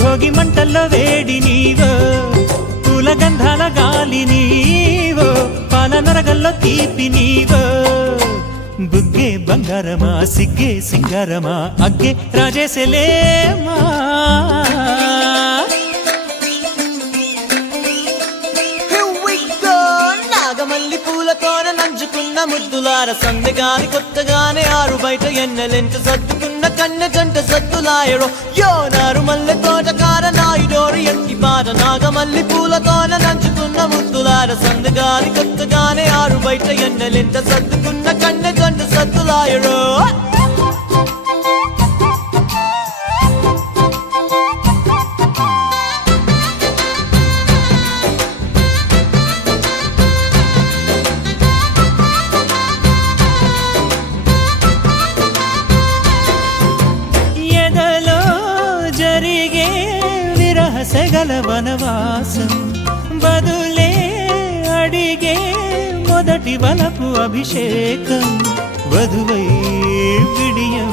భోగి మంటల్లో వేడి నీవో, పూల గంధాల గాలి నీవో, పాల నరగల్లో తీపి నీవో. బుగ్గే బంగారమా సిగ్గే సింగారమా అగ్గే రాజేసలేమా. నాగమల్లి పూలతోన నంచుకున్న ముద్దులార సందెగాని కొత్తగానే ఆరు బయట ఎన్నెలెంట సర్దుకున్న కన్న జంట సద్దులాయడో యో నారు మల్లె తోటకార నాయుడోరు ఎంటి పాట. నాగమల్లి పూలతోన నంచుకున్న ముద్దులార సందెగాని కొత్తగానే ఆరు బయట ఎన్నెలెంట సర్దుకున్న కన్న జంట సద్దులాయడో. సెగల వనవాసం బదులే అడిగే మొదటి వలపు అభిషేకం. వధువై విడియం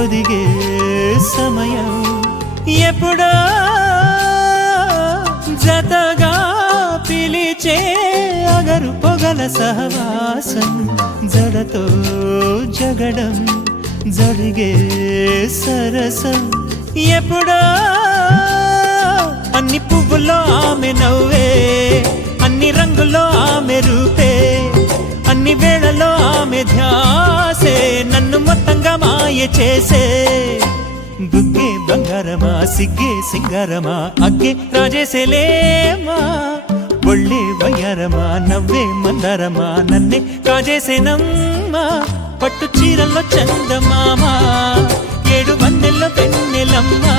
ఒదిగే సమయం ఎప్పుడో జతగా పిలిచే అగరు పొగల సహవాసం. జడతో జగడం జరిగే సరసం ఎప్పుడో. అన్ని పువ్వుల్లో ఆమె నవ్వే, అన్ని రంగుల్లో ఆమె రూపే, అన్ని వేళల్లో ఆమె ధ్యాసే నన్ను మొత్తంగా మాయ చేసే. బుగ్గే బంగారమా సిగ్గే సింగారమా అగ్గే రాజేసేలేమా. ఒళ్ళే వయ్యారమా నవ్వే మందారమా నన్నే కాజేసేనమ్మా. పట్టు చీరల్లో చందమామ ఏడు వన్నెల్లో వెన్నెలమ్మా.